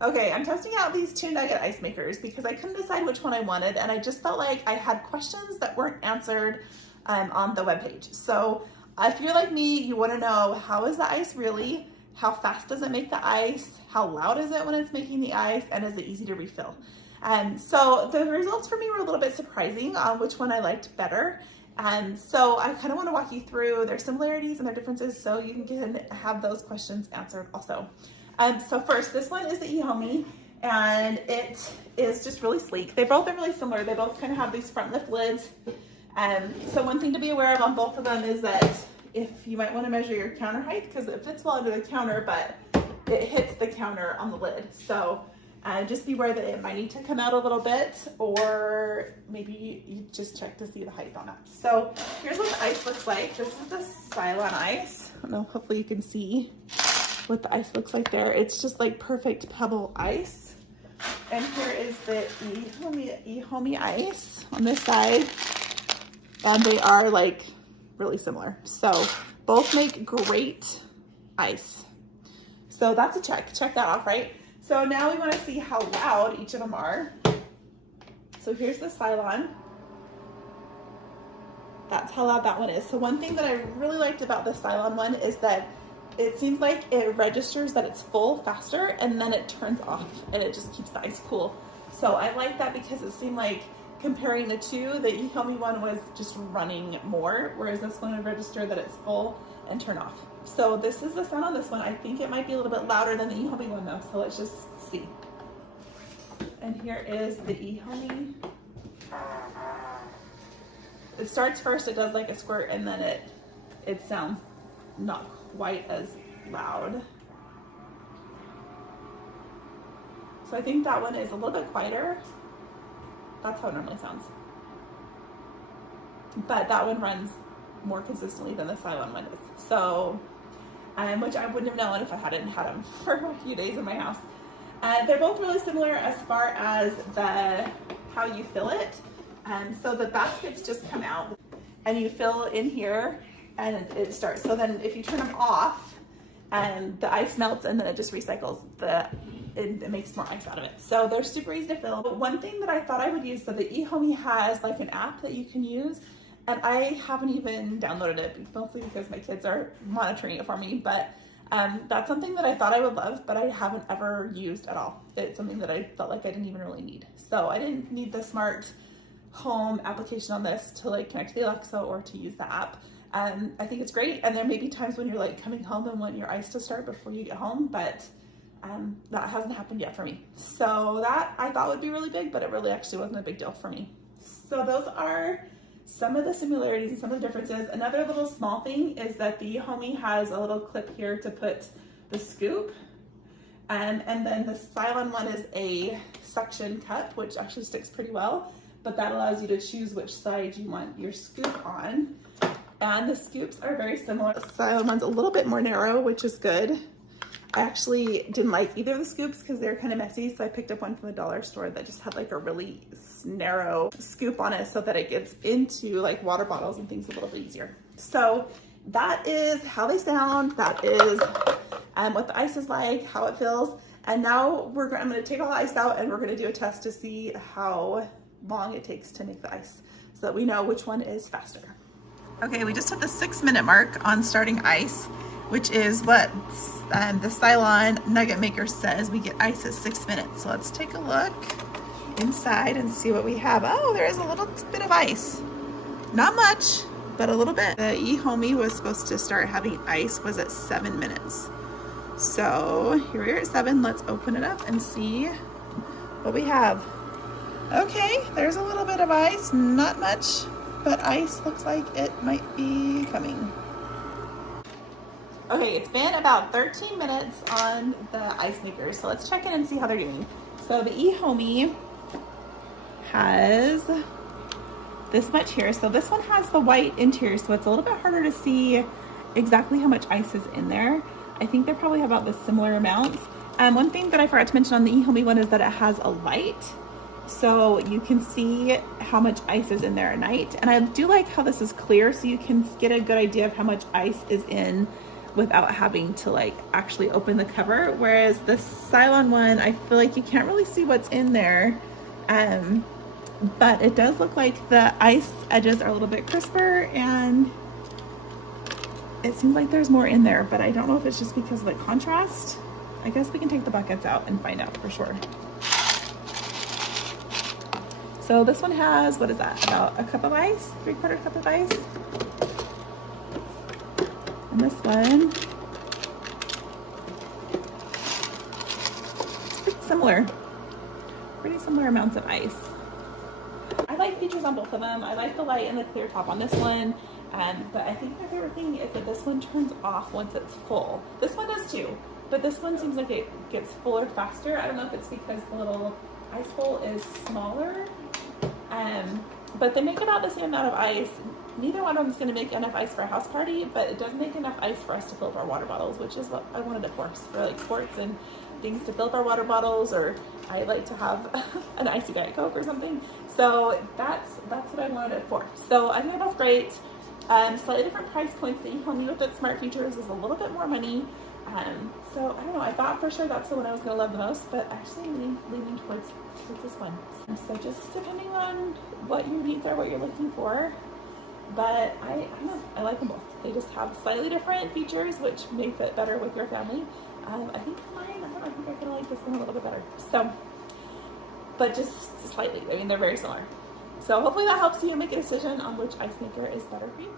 Okay, I'm testing out these two nugget ice makers because I couldn't decide which one I wanted, and I just felt like I had questions that weren't answered on the webpage. So if you're like me, you want to know, how is the ice really? How fast does it make the ice? How loud is it when it's making the ice? And is it easy to refill? So the results for me were a little bit surprising on which one I liked better. And so I kind of want to walk you through their similarities and their differences so you can have those questions answered also. So first, this one is the Euhomy, and it is just really sleek. They both are really similar. They both kind of have these front lift lids. So one thing to be aware of on both of them is that if you might want to measure your counter height, because it fits well under the counter, but it hits the counter on the lid. So just be aware that it might need to come out a little bit, or maybe you just check to see the height on that. So here's what the ice looks like. This is the Silonn ice. I don't know, hopefully you can see what the ice looks like there. It's just like perfect pebble ice. And here is the Euhomy ice on this side. And they are like really similar. So both make great ice. So that's a check. Check that off, right? So now we want to see how loud each of them are. So here's the Silonn. That's how loud that one is. So one thing that I really liked about the Silonn one is that it seems like it registers that it's full faster, and then it turns off and it just keeps the ice cool. So I like that because it seemed like, comparing the two, the Euhomy one was just running more, whereas this one would register that it's full and turn off. So this is the sound on this one. I think it might be a little bit louder than the Euhomy one though, so let's just see. And here is the Euhomy. It starts first, it does like a squirt, and then it sounds not quite as loud. So I think that one is a little bit quieter. That's how it normally sounds. But that one runs more consistently than the Silonn one is. So, which I wouldn't have known if I hadn't had them for a few days in my house. They're both really similar as far as how you fill it. So the baskets just come out and you fill in here and it starts. So then if you turn them off, the ice melts and then it just recycles it makes more ice out of it. So they're super easy to fill. But one thing that I thought I would use, so the Euhomy has like an app that you can use, and I haven't even downloaded it, mostly because my kids are monitoring it for me, but that's something that I thought I would love, but I haven't ever used at all. It's something that I felt like I didn't even really need. So I didn't need the smart home application on this to like connect to the Alexa or to use the app. I think it's great, and there may be times when you're like coming home and want your ice to start before you get home, but that hasn't happened yet for me. So that I thought would be really big, but it really actually wasn't a big deal for me. So those are some of the similarities and some of the differences. Another little small thing is that the Euhomy has a little clip here to put the scoop. And then the Silonn one is a suction cup, which actually sticks pretty well, but that allows you to choose which side you want your scoop on. And the scoops are very similar. The Silonn one's a little bit more narrow, which is good. I actually didn't like either of the scoops because they're kind of messy, so I picked up one from the dollar store that just had like a really narrow scoop on it so that it gets into like water bottles and things a little bit easier. So that is how they sound. That is what the ice is like, how it feels. And now I'm going to take all the ice out and we're going to do a test to see how long it takes to make the ice so that we know which one is faster. Okay, we just hit the 6-minute mark on starting ice, which is what the Silonn Nugget Maker says. We get ice at 6 minutes. So let's take a look inside and see what we have. Oh, there is a little bit of ice. Not much, but a little bit. The Euhomy was supposed to start having ice was at 7 minutes. So here we are at 7. Let's open it up and see what we have. Okay, there's a little bit of ice, not much, but ice looks like it might be coming. Okay, it's been about 13 minutes on the ice maker, so let's check in and see how they're doing. So the Euhomy has this much here. So this one has the white interior, so it's a little bit harder to see exactly how much ice is in there. I think they probably have about the similar amounts. One thing that I forgot to mention on the Euhomy one is that it has a light, so you can see how much ice is in there at night. And I do like how this is clear, so you can get a good idea of how much ice is in without having to like actually open the cover. Whereas the Silonn one, I feel like you can't really see what's in there. But it does look like the ice edges are a little bit crisper, and it seems like there's more in there, but I don't know if it's just because of the contrast. I guess we can take the buckets out and find out for sure. So this one has, what is that, about a cup of ice, 3/4 cup of ice. And this one, it's pretty similar amounts of ice. I like features on both of them. I like the light and the clear top on this one. But I think my favorite thing is that this one turns off once it's full. This one does too, but this one seems like it gets fuller faster. I don't know if it's because the little ice hole is smaller, but they make about the same amount of ice. Neither one of them is going to make enough ice for a house party, but it does make enough ice for us to fill up our water bottles, which is what I wanted it for like sports and things, to fill up our water bottles, or I like to have an icy Diet Coke or something. So that's what I wanted it for. So I think they're both great. Slightly different price points. The Euhomy with its smart features is a little bit more money. So I don't know, I thought for sure that's the one I was going to love the most, but actually leaning towards this one. So just depending on what your needs are, what you're looking for. But I don't know, I like them both. They just have slightly different features, which may fit better with your family. I think for mine, I don't know, I think I kind of like this one a little bit better. So, but just slightly. I mean, they're very similar. So hopefully that helps you make a decision on which ice maker is better for you.